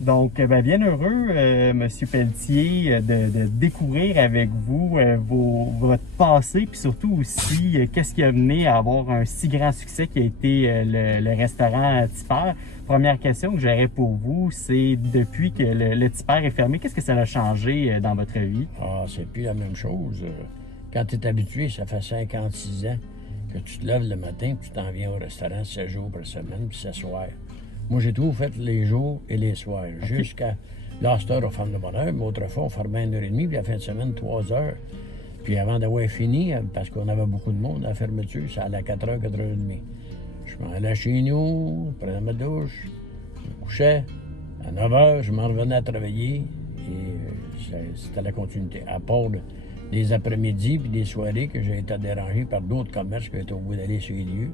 Donc, bien heureux, Monsieur Pelletier, de découvrir avec vous votre passé, puis surtout aussi qu'est-ce qui a mené à avoir un si grand succès qui a été le restaurant Tipper. Première question que j'aurais pour vous, c'est depuis que le Tipper est fermé, qu'est-ce que ça a changé dans votre vie? Ah, c'est plus la même chose. Quand tu es habitué, ça fait 56 ans que tu te lèves le matin, puis tu t'en viens au restaurant 7 jours par semaine, puis s'asseoir. Moi, j'ai tout fait les jours et les soirs, jusqu'à là, cette heure, on ferme de bonne heure, mais autrefois, on fermait à 1h30, puis la fin de semaine, 3 heures. Puis avant d'avoir fini, parce qu'on avait beaucoup de monde, la fermeture, ça allait à 4h, 4h30. Je m'en allais chez nous, prenais ma douche, je me couchais. À 9h, je m'en revenais à travailler, et c'était la continuité. À part les après-midi puis des soirées que j'ai été dérangé par d'autres commerces qui étaient au bout d'aller sur les lieux.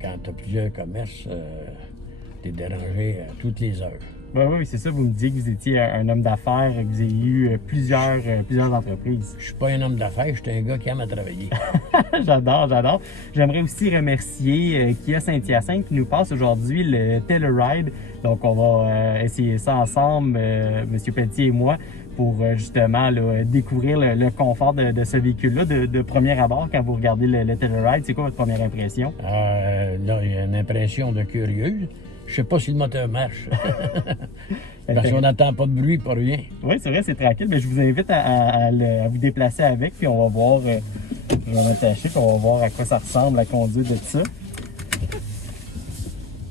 Quand tu as plusieurs commerces, tu es dérangé à toutes les heures. Oui, c'est ça. Vous me disiez que vous étiez un homme d'affaires, que vous avez eu plusieurs entreprises. Je suis pas un homme d'affaires, je suis un gars qui aime à travailler. J'adore. J'aimerais aussi remercier Kia Saint-Hyacinthe qui nous passe aujourd'hui le Telluride. Donc, on va essayer ça ensemble, Monsieur Pelletier et moi, pour justement là, découvrir le confort de ce véhicule-là de premier abord quand vous regardez le Telluride. C'est quoi votre première impression? Là, il y a une impression de curieuse. Je sais pas si le moteur marche. Parce qu'on n'entend pas de bruit, pas rien. Oui, c'est vrai, c'est tranquille. Mais je vous invite à vous déplacer avec, puis on va voir, je vais m'attacher, puis on va voir à quoi ça ressemble la conduite de ça.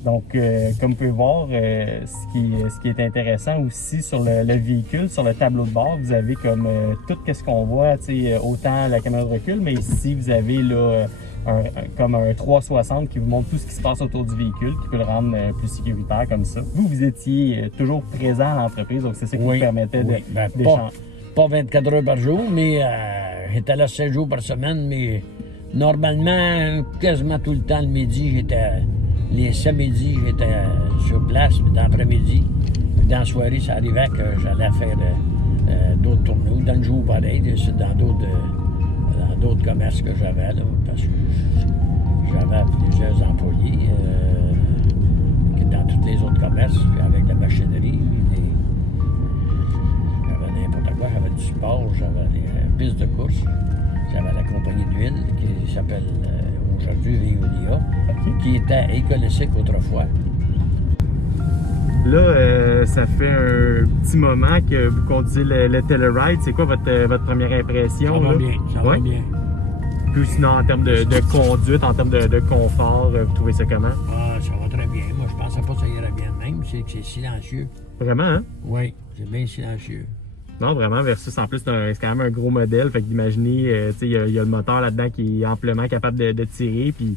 Donc, comme vous pouvez voir, ce qui est intéressant aussi sur le véhicule, sur le tableau de bord, vous avez comme tout ce qu'on voit, autant la caméra de recul, mais ici, vous avez là, comme un 360 qui vous montre tout ce qui se passe autour du véhicule, qui peut le rendre plus sécuritaire comme ça. Vous étiez toujours présent à l'entreprise, donc c'est ça qui vous permettait d'échanger. Pas 24 heures par jour, mais j'étais là 7 jours par semaine, mais normalement, quasiment tout le temps le midi, les samedis, j'étais sur place, mais dans l'après-midi, dans la soirée, ça arrivait que j'allais faire d'autres tournées, dans le jour pareil, dans d'autres commerces que j'avais, là, parce que j'avais plusieurs employés dans tous les autres commerces, avec la machinerie, j'avais n'importe quoi, j'avais du sport, j'avais des pistes de course, j'avais la compagnie d'huile qui s'appelle aujourd'hui Veolia, qui était écologique autrefois. Là, ça fait un petit moment que vous conduisez le Telluride. C'est quoi votre première impression? Ça va bien, ça va bien. Puis sinon, en termes de conduite, en termes de confort, vous trouvez ça comment? Ah, ça va très bien. Moi, je pensais pas que ça irait bien de même. C'est que c'est silencieux. Vraiment, hein? Oui, c'est bien silencieux. Non, vraiment, versus en plus, c'est quand même un gros modèle. Fait qu'imaginez, il y a le moteur là-dedans qui est amplement capable de tirer. Puis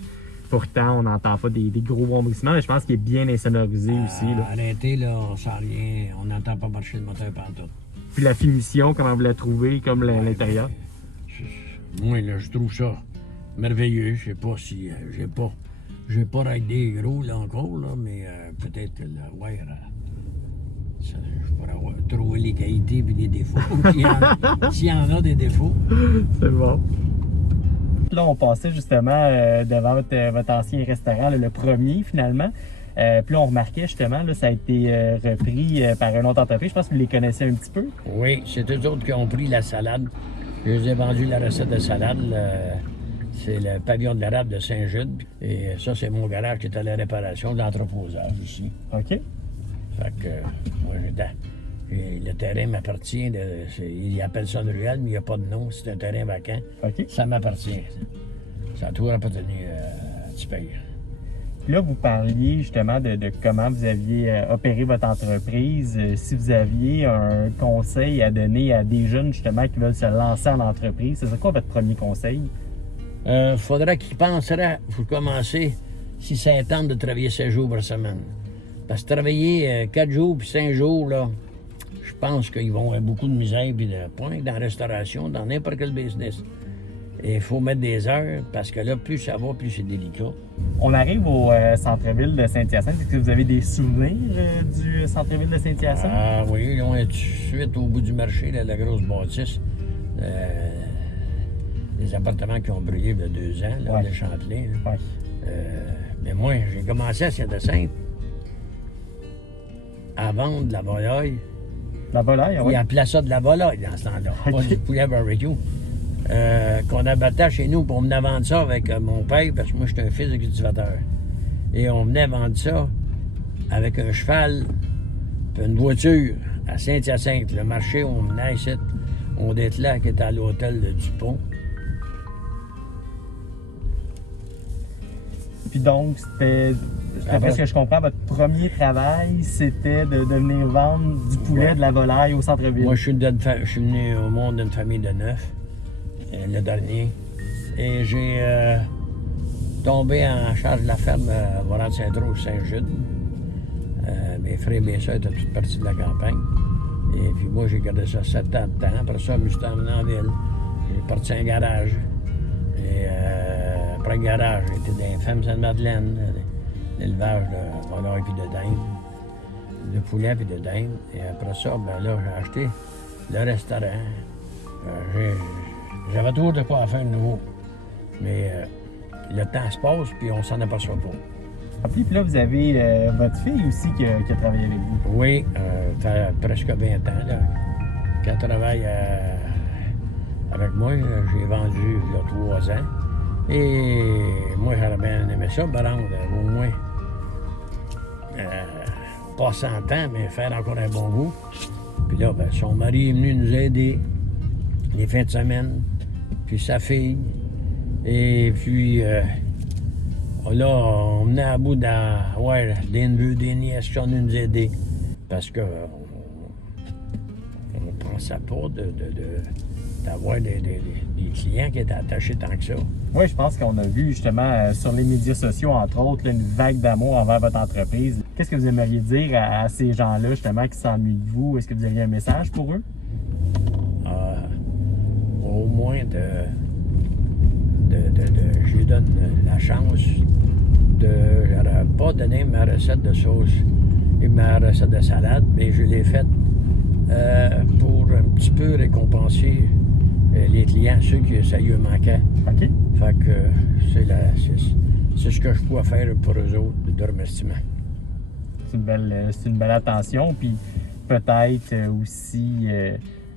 pourtant, on n'entend pas des gros bruissements, mais je pense qu'il est bien insonorisé aussi. Là. Arrêtez, là, on sent rien. On n'entend pas marcher le moteur pantoute. Puis la finition, comment vous la trouvez, comme l'intérieur? Moi, là, je trouve ça merveilleux. Je sais pas si... j'ai pas raidé gros, là, encore, là, mais peut-être que le wire... je pourrais trouver les qualités et les défauts. S'il y en a des défauts. C'est bon. Là, on passait justement devant votre ancien restaurant, là, le premier finalement. Puis là, on remarquait justement, là, ça a été repris par une autre entreprise. Je pense que vous les connaissez un petit peu. Oui, c'est eux autres qui ont pris la salade. Je les ai vendu la recette de salade. C'est le pavillon de l'érable de Saint-Jude. Et ça, c'est mon garage qui est à la réparation de l'entreposage ici. OK. Fait que moi, le terrain m'appartient. Ils appellent ça une ruelle, mais il n'y a pas de nom. C'est un terrain vacant. OK. Ça m'appartient. Ça a tout appartenu à Tipper. Puis là, vous parliez justement de comment vous aviez opéré votre entreprise. Si vous aviez un conseil à donner à des jeunes justement qui veulent se lancer en entreprise, c'est quoi votre premier conseil? Faudrait qu'ils penseraient, pour commencer, si ça tente de travailler 7 jours par semaine. Parce que travailler 4 jours puis 5 jours, là, je pense qu'ils vont avoir beaucoup de misère puis de points dans la restauration, dans n'importe quel business. Et il faut mettre des heures, parce que là, plus ça va, plus c'est délicat. On arrive au centre-ville de Saint-Hyacinthe. Est-ce que vous avez des souvenirs du centre-ville de Saint-Hyacinthe? Ah oui, là, on est tout de suite au bout du marché, là, la grosse bâtisse. Les appartements qui ont brûlé il y a 2 ans, là, de Champlain. Là. Mais moi, j'ai commencé à Saint-Hyacinthe à vendre de la volaille. La volaille, Il oui. appelait ça de la volaille dans ce temps-là, pas Ok. du poulet barbecue. Qu'on abattait chez nous, puis on venait vendre ça avec mon père, parce que moi, j'étais un fils de cultivateur. Et on venait vendre ça avec un cheval, puis une voiture à Saint-Hyacinthe. Le marché, on venait ici, on était là, qui était à l'hôtel de Dupont. Puis donc, c'était Après- ce que je comprends, votre premier travail, c'était de venir vendre du poulet, Ouais. de la volaille au centre-ville. Moi, je suis venu au monde d'une famille de 9, le dernier. Et j'ai tombé en charge de la ferme à Varennes-Saint-Rose-Saint-Jude. Mes frères et mes soeurs étaient toutes parties de la campagne. Et puis moi, j'ai gardé ça 7 ans de temps. Après ça, je me suis emmené en ville. J'ai parti un garage. Et après le garage, j'ai été dans les fermes Sainte-Madeleine, l'élevage de volaille puis de dinde, de poulet puis de dinde. Et après ça, ben là, j'ai acheté le restaurant. J'avais toujours de quoi faire de nouveau. Mais le temps se passe, puis on s'en aperçoit pas. Ah, puis là, vous avez votre fille aussi qui a travaillé avec vous. Oui, ça fait presque 20 ans là, qu'elle travaille avec moi. J'ai vendu il y a 3 ans. Et moi, j'aurais bien aimé ça, me rendre au moins pas 100 ans, mais faire encore un bon goût. Puis là, ben, son mari est venu nous aider les fins de semaine, puis sa fille. Et puis là, on venait à bout des neveux, des nièces qui sont venus nous aider. Parce que on pensait pas d'avoir des clients qui étaient attachés tant que ça. Oui, je pense qu'on a vu justement sur les médias sociaux, entre autres, là, une vague d'amour envers votre entreprise. Qu'est-ce que vous aimeriez dire à ces gens-là, justement, qui s'ennuient de vous? Est-ce que vous aviez un message pour eux? Au moins je lui donne la chance j'aurais pas donné ma recette de sauce et ma recette de salade, mais je l'ai faite pour un petit peu récompenser les clients, ceux qui ça lui manquait. OK. Fait que c'est ce que je pourrais faire pour eux autres de remerciement. C'est une belle attention. Puis peut-être aussi,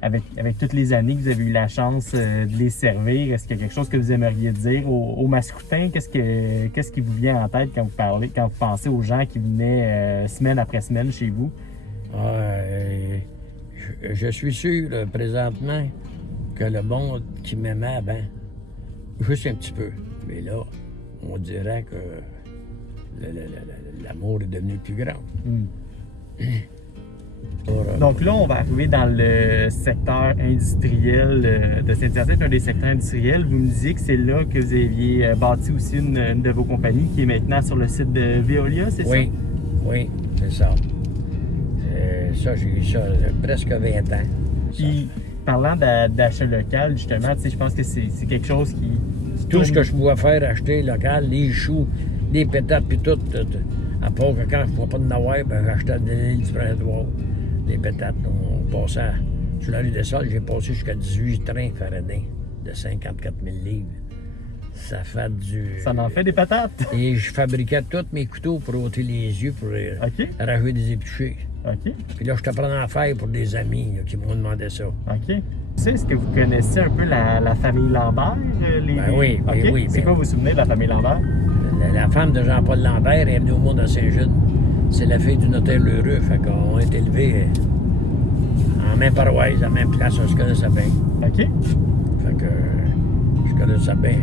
avec toutes les années que vous avez eu la chance de les servir, est-ce qu'il y a quelque chose que vous aimeriez dire aux Mascoutins? Qu'est-ce qui vous vient en tête quand vous pensez aux gens qui venaient semaine après semaine chez vous? Je suis sûr présentement que le monde qui m'aimait avant, juste un petit peu, mais là, on dirait que l'amour est devenu plus grand. Donc là, on va arriver dans le secteur industriel de Saint-Hyacinthe, un des secteurs industriels. Vous me disiez que c'est là que vous aviez bâti aussi une de vos compagnies qui est maintenant sur le site de Veolia, c'est ça? Oui, c'est ça. Ça, j'ai eu ça presque 20 ans. Puis, parlant d'achat local, justement, tu sais, je pense que c'est quelque chose qui Tout ce que je pouvais faire, acheter local, les choux, les pétates, puis tout. À part que quand je ne pouvais pas de n'avoir, ben, j'achetais de l'île du Printemps. Les pétates, on passait sur la rue des Sols, j'ai passé jusqu'à 18 trains Faraday de 54 000 livres. Ça fait du... Ça en fait des patates? Et je fabriquais tous mes couteaux pour ôter les yeux, pour OK. rajouter des épluchés. OK. Puis là, je t'apprends à faire pour des amis là, qui m'ont demandé ça. OK. Tu sais, est-ce que vous connaissez un peu la famille Lambert? Oui, OK. oui. C'est quoi vos souvenirs de la famille Lambert? La femme de Jean-Paul Lambert est venue au monde à Saint-Jude. C'est la fille du notaire Lheureux. Fait qu'on est élevés en même paroisse, en même place. On se connaissait bien. OK. Fait que je connaissais bien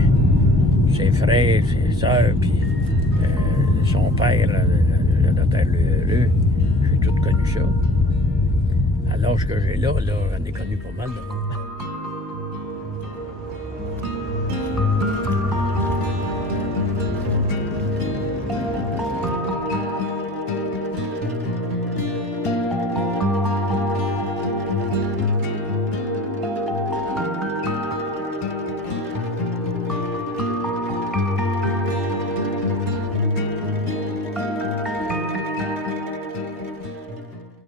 ses frères, ses sœurs, puis son père, le notaire Lheureux. J'ai tout connu ça. À l'âge que j'ai là, j'en ai connu pas mal de monde.